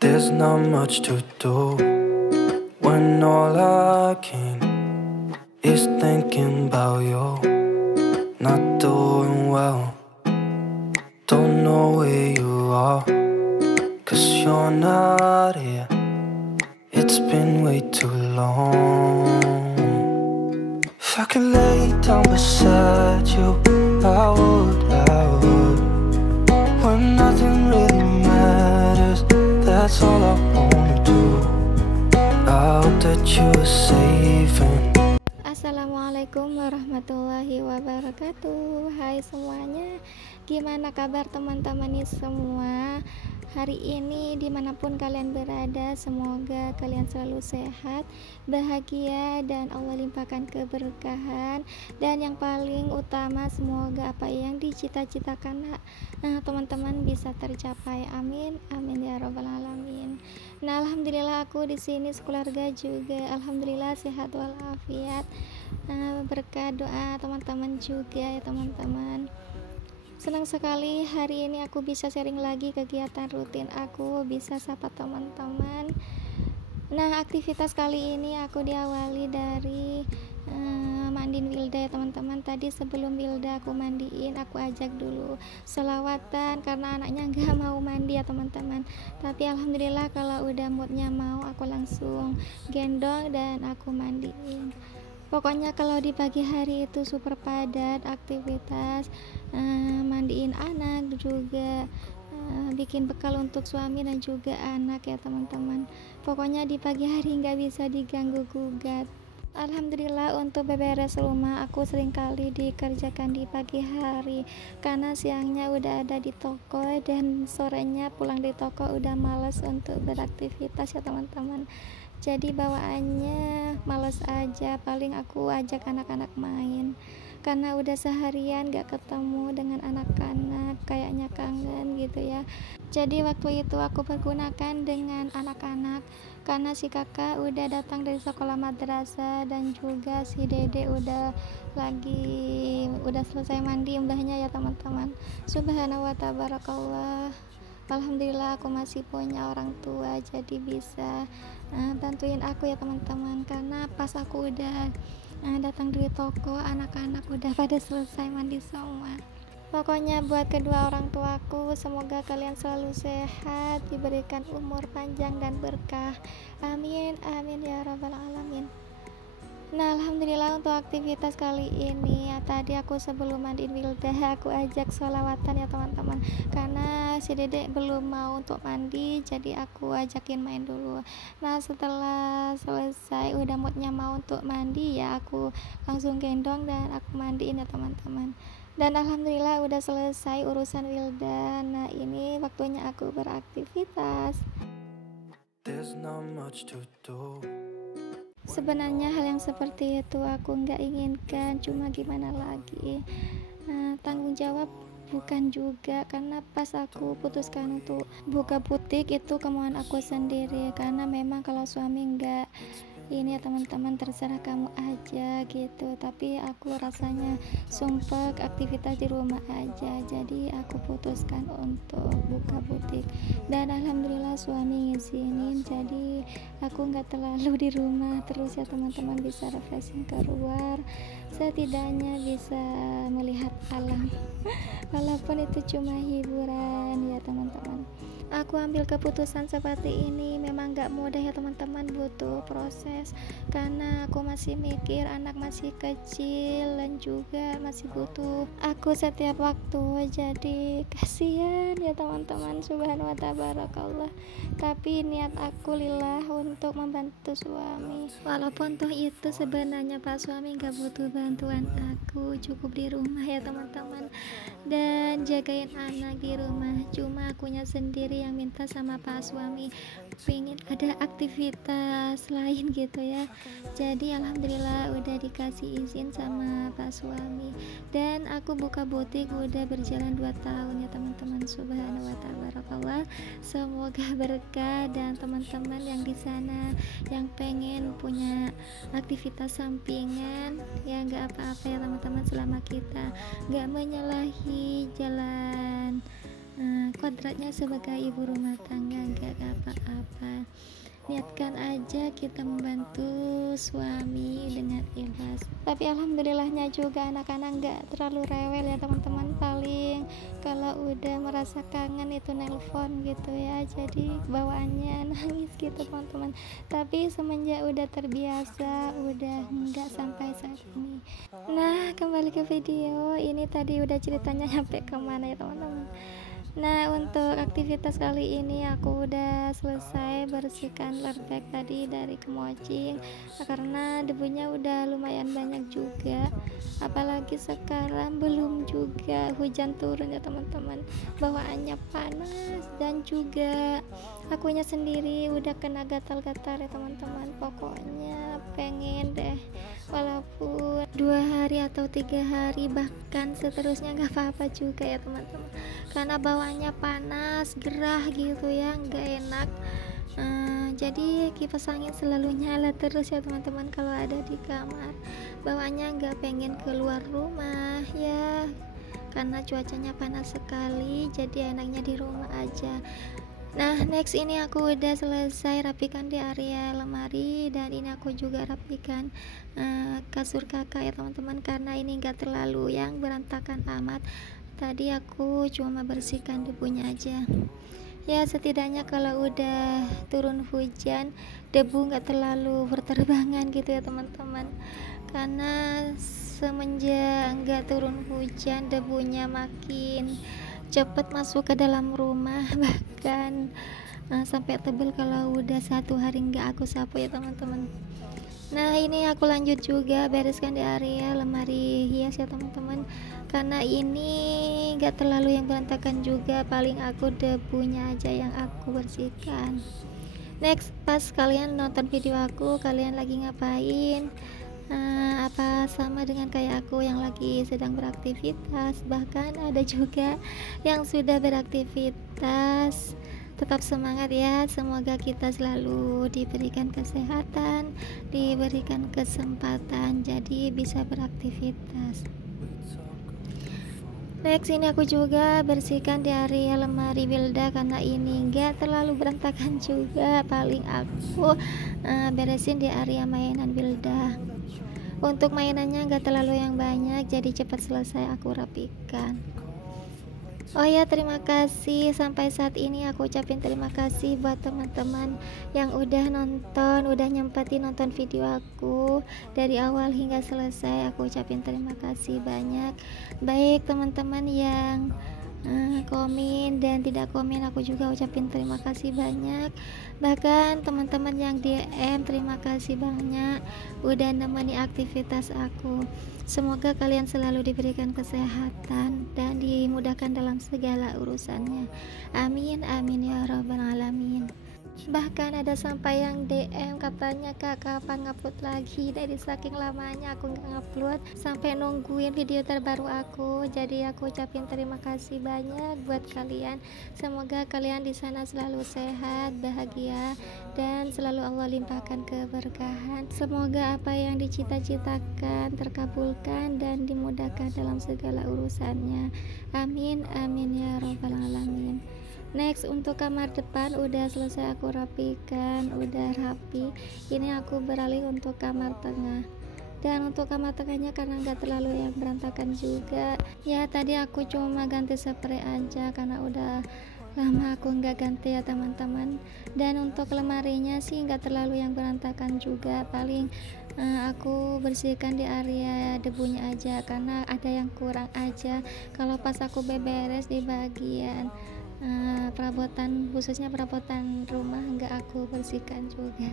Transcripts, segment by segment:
There's not much to do when all I can is thinking about you. Not doing well, don't know where you are, 'cause you're not here. It's been way too long. If I could lay down beside you, I would, when nothing really matters. That's all I wanna do. I hope that you are safe and... Assalamualaikum warahmatullahi wabarakatuh. Hai semuanya, gimana kabar teman-teman nih semua? Hari ini dimanapun kalian berada, semoga kalian selalu sehat, bahagia, dan Allah limpahkan keberkahan. Dan yang paling utama, semoga apa yang dicita-citakan teman-teman bisa tercapai. Amin, amin ya robbal alamin. Nah, alhamdulillah aku di sini sekeluarga juga alhamdulillah sehat walafiat, berkat doa teman-teman juga ya teman-teman. Senang sekali hari ini aku bisa sharing lagi kegiatan rutin aku, bisa sapa teman-teman. Nah, aktivitas kali ini aku diawali dari mandiin Wilda ya teman-teman. Tadi sebelum Wilda aku mandiin, aku ajak dulu selawatan karena anaknya nggak mau mandi ya teman-teman. Tapi alhamdulillah kalau udah moodnya mau, aku langsung gendong dan aku mandiin. Pokoknya kalau di pagi hari itu super padat aktivitas, mandiin anak juga, bikin bekal untuk suami dan juga anak ya teman-teman. Pokoknya di pagi hari nggak bisa diganggu gugat. Alhamdulillah untuk beberes rumah aku seringkali dikerjakan di pagi hari karena siangnya udah ada di toko dan sorenya pulang di toko udah males untuk beraktivitas ya teman-teman. Jadi bawaannya males aja, paling aku ajak anak-anak main karena udah seharian gak ketemu dengan anak-anak, kayaknya kangen gitu ya. Jadi waktu itu aku pergunakan dengan anak-anak karena si kakak udah datang dari sekolah madrasah dan juga si dede udah selesai mandi mbahnya ya teman-teman. Subhanallah wa tabarakallah. Alhamdulillah aku masih punya orang tua jadi bisa bantuin aku ya teman-teman, karena pas aku udah datang dari toko anak-anak udah pada selesai mandi semua. Pokoknya buat kedua orang tuaku, semoga kalian selalu sehat, diberikan umur panjang dan berkah. Amin, amin ya rabbal alamin. Nah, alhamdulillah untuk aktivitas kali ini ya, tadi aku sebelum mandiin Wilda aku ajak sholawatan ya teman-teman, karena si dedek belum mau untuk mandi jadi aku ajakin main dulu. Nah, setelah selesai udah moodnya mau untuk mandi ya aku langsung gendong dan aku mandiin ya teman-teman. Dan alhamdulillah udah selesai urusan Wilda. Nah, ini waktunya aku beraktivitas. There's not much to do. Sebenarnya hal yang seperti itu aku nggak inginkan, cuma gimana lagi, tanggung jawab bukan juga, karena pas aku putuskan untuk buka butik itu kemauan aku sendiri, karena memang kalau suami nggak ini ya teman-teman, terserah kamu aja gitu, tapi aku rasanya sumpek aktivitas di rumah aja, jadi aku putuskan untuk buka butik. Dan alhamdulillah suami ngizinin, jadi aku nggak terlalu di rumah terus ya teman-teman, bisa refreshing keluar, setidaknya bisa melihat alam walaupun itu cuma hiburan ya teman-teman. Aku ambil keputusan seperti ini memang gak mudah ya teman-teman, butuh proses karena aku masih mikir anak masih kecil dan juga masih butuh aku setiap waktu, jadi kasihan ya teman-teman. Subhanallah tabarakallah, tapi niat aku lillah untuk membantu suami, walaupun toh itu sebenarnya pak suami gak butuh bantuan aku, cukup di rumah ya teman-teman dan jagain anak di rumah, cuma akunya sendiri yang minta sama pak suami pengen ada aktivitas lain gitu ya. Jadi alhamdulillah udah dikasih izin sama pak suami dan aku buka butik udah berjalan 2 tahun ya teman-teman. Subhanallah tabarakallah, semoga berkah dan teman-teman yang di sana yang pengen punya aktivitas sampingan ya nggak apa-apa ya teman-teman, selama kita nggak menyalahi jalan kodratnya sebagai ibu rumah tangga, gak apa-apa. niatkan aja kita membantu suami dengan ikhlas. Tapi alhamdulillahnya juga anak-anak nggak terlalu rewel ya teman-teman. Paling kalau udah merasa kangen itu nelpon gitu ya, jadi bawaannya nangis gitu teman-teman. Tapi semenjak udah terbiasa, udah nggak sampai saat ini. Nah, kembali ke video ini, tadi udah ceritanya sampai kemana ya teman-teman. Nah, untuk aktivitas kali ini aku udah selesai bersihkan lerback tadi dari kemocing, karena debunya udah lumayan banyak juga, apalagi sekarang belum juga hujan turun ya teman-teman, bawaannya panas dan juga akunya sendiri udah kena gatal-gatal ya teman-teman. Pokoknya pengen deh walaupun 2 hari atau 3 hari bahkan seterusnya nggak apa-apa juga ya teman-teman, karena bawaannya panas, gerah gitu ya, nggak enak. Jadi kipas angin selalu nyala terus ya teman-teman kalau ada di kamar. Bawaannya nggak pengen keluar rumah ya, karena cuacanya panas sekali, jadi enaknya di rumah aja. Nah, next ini aku udah selesai rapikan di area lemari, dan ini aku juga rapikan kasur kakak ya teman-teman, karena ini enggak terlalu yang berantakan amat. Tadi aku cuma bersihkan debunya aja. Ya, setidaknya kalau udah turun hujan, debu nggak terlalu berterbangan gitu ya teman-teman. Karena semenjak nggak turun hujan, debunya makin cepat masuk ke dalam rumah, bahkan sampai tebel kalau udah 1 hari nggak aku sapu ya teman-teman. Nah, ini aku lanjut juga bereskan di area lemari hias ya teman-teman, karena ini nggak terlalu yang berantakan juga, paling aku debunya aja yang aku bersihkan. Next, pas kalian nonton video aku, kalian lagi ngapain? Apa sama dengan kayak aku yang lagi sedang beraktivitas? Bahkan ada juga yang sudah beraktivitas. Tetap semangat ya, semoga kita selalu diberikan kesehatan, diberikan kesempatan jadi bisa beraktivitas. Next, ini aku juga bersihkan di area lemari Wilda, karena ini enggak terlalu berantakan juga, paling aku beresin di area mainan Wilda. Untuk mainannya enggak terlalu yang banyak, jadi cepat selesai aku rapikan. Oh ya, terima kasih, sampai saat ini aku ucapin terima kasih buat teman-teman yang udah nonton, udah nyempetin nonton video aku dari awal hingga selesai. Aku ucapin terima kasih banyak, baik teman-teman yang komen dan tidak komen, aku juga ucapin terima kasih banyak. Bahkan teman-teman yang DM, terima kasih banyak udah nemeni aktivitas aku. Semoga kalian selalu diberikan kesehatan dan dimudahkan dalam segala urusannya. Amin amin ya rabbal alamin. Bahkan ada sampai yang DM katanya, kak kapan ngupload lagi, dari saking lamanya aku nggak ngupload sampai nungguin video terbaru aku. Jadi aku ucapin terima kasih banyak buat kalian. Semoga kalian di sana selalu sehat, bahagia, dan selalu Allah limpahkan keberkahan. Semoga apa yang dicita-citakan terkabulkan dan dimudahkan dalam segala urusannya. Amin amin ya rabbal alamin. Next, untuk kamar depan udah selesai aku rapikan, udah rapi. Ini aku beralih untuk kamar tengah. Dan untuk kamar tengahnya karena nggak terlalu yang berantakan juga ya, tadi aku cuma ganti spray aja karena udah lama aku nggak ganti ya teman-teman. Dan untuk lemarinya sih nggak terlalu yang berantakan juga, paling aku bersihkan di area debunya aja karena ada yang kurang aja. Kalau pas aku beberes di bagian perabotan, khususnya perabotan rumah, nggak aku bersihkan juga,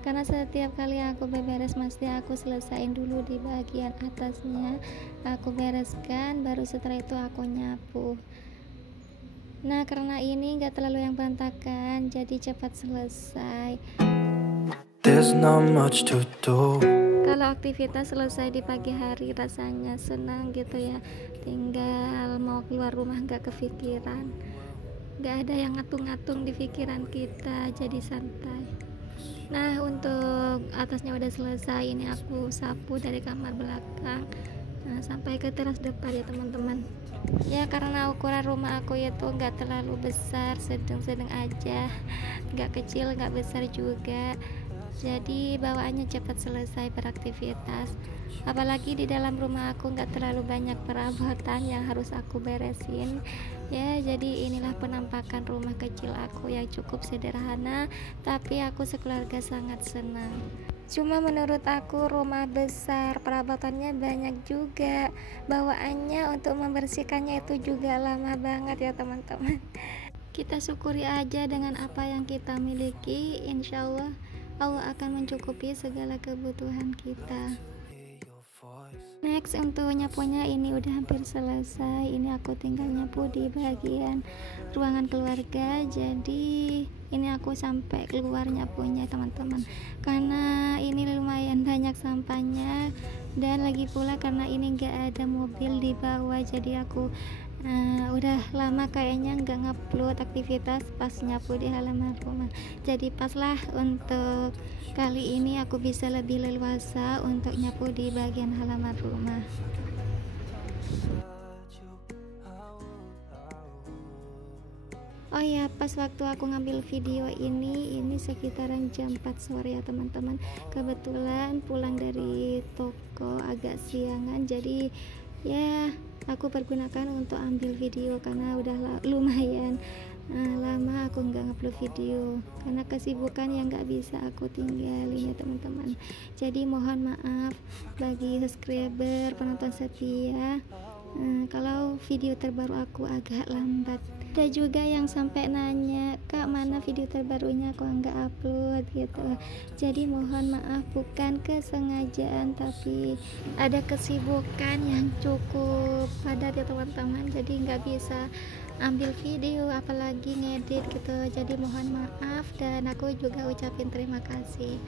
karena setiap kali aku beberes mesti aku selesain dulu di bagian atasnya, aku bereskan, baru setelah itu aku nyapu. Nah, karena ini nggak terlalu yang berantakan, jadi cepat selesai. There's not much to do. Kalau aktivitas selesai di pagi hari rasanya senang gitu ya, tinggal mau keluar rumah nggak kepikiran, nggak ada yang ngatung-ngatung di pikiran kita, jadi santai. Nah, untuk atasnya udah selesai, ini aku sapu dari kamar belakang sampai ke teras depan ya teman-teman. Ya karena ukuran rumah aku itu nggak terlalu besar, sedang-sedang aja, nggak kecil nggak besar juga, jadi bawaannya cepat selesai beraktivitas. Apalagi di dalam rumah aku nggak terlalu banyak perabotan yang harus aku beresin ya, jadi inilah penampakan rumah kecil aku yang cukup sederhana, tapi aku sekeluarga sangat senang. Cuma menurut aku rumah besar perabotannya banyak juga, bawaannya untuk membersihkannya itu juga lama banget ya teman-teman. Kita syukuri aja dengan apa yang kita miliki, insya Allah Allah akan mencukupi segala kebutuhan kita. Next, untuk nyapunya ini udah hampir selesai. Ini aku tinggal nyapu di bagian ruangan keluarga. Jadi ini aku sampai keluar nyapunya teman-teman, karena ini lumayan banyak sampahnya, dan lagi pula karena ini gak ada mobil di bawah, jadi aku udah lama kayaknya nggak ngupload aktivitas pas nyapu di halaman rumah. Jadi pas lah untuk kali ini aku bisa lebih leluasa untuk nyapu di bagian halaman rumah. Oh ya, pas waktu aku ngambil video ini sekitaran jam 4 sore ya teman-teman. Kebetulan pulang dari toko agak siangan, jadi ya aku pergunakan untuk ambil video karena udah lumayan lama aku nggak ngupload video karena kesibukan yang nggak bisa aku tinggalin ya teman-teman. Jadi mohon maaf bagi subscriber penonton setia kalau video terbaru aku agak lambat. Ada juga yang sampai nanya, Kak mana video terbarunya kok nggak upload gitu. Jadi mohon maaf, bukan kesengajaan, tapi ada kesibukan yang cukup padat ya teman-teman, jadi nggak bisa ambil video apalagi ngedit gitu. Jadi mohon maaf dan aku juga ucapin terima kasih.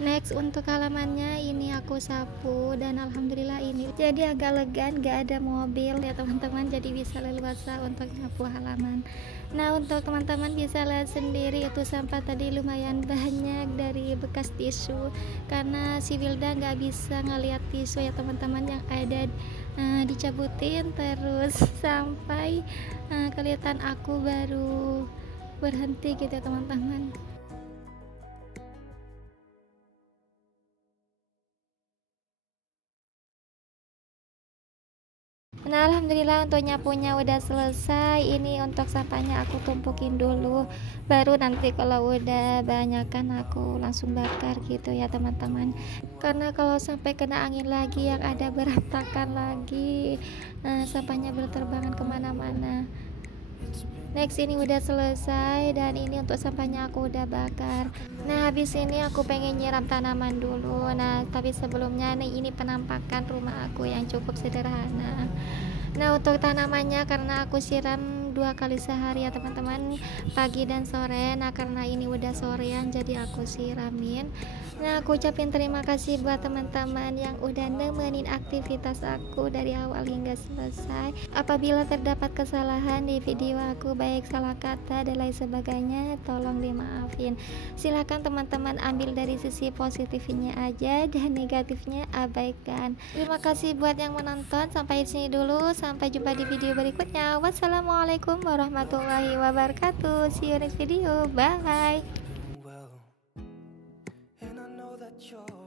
Next, untuk halamannya ini aku sapu dan alhamdulillah ini jadi agak lega, gak ada mobil ya teman-teman, jadi bisa leluasa untuk nyapu halaman. Nah untuk teman-teman bisa lihat sendiri itu sampah tadi lumayan banyak dari bekas tisu, karena si Wilda gak bisa ngeliat tisu ya teman-teman yang ada dicabutin terus sampai kelihatan aku baru berhenti gitu ya teman-teman. Nah alhamdulillah untuk nyapunya udah selesai. Ini untuk sampahnya aku tumpukin dulu, baru nanti kalau udah banyakan aku langsung bakar gitu ya teman-teman, karena kalau sampai kena angin lagi yang ada berantakan lagi, sampahnya berterbangan kemana-mana. Next, ini udah selesai dan ini untuk sampahnya aku udah bakar. Nah habis ini aku pengen nyiram tanaman dulu. Nah tapi sebelumnya nih ini penampakan rumah aku yang cukup sederhana. Nah untuk tanamannya karena aku siram 2 kali sehari ya teman-teman, pagi dan sore. Nah karena ini udah sorean jadi aku siramin. Nah aku ucapin terima kasih buat teman-teman yang udah nemenin aktivitas aku dari awal hingga selesai. Apabila terdapat kesalahan di video aku, baik salah kata dan lain sebagainya, tolong dimaafin. Silakan teman-teman ambil dari sisi positifnya aja dan negatifnya abaikan. Terima kasih buat yang menonton, sampai sini dulu, sampai jumpa di video berikutnya. Wassalamualaikum warahmatullahi wabarakatuh. See you next video, bye. You're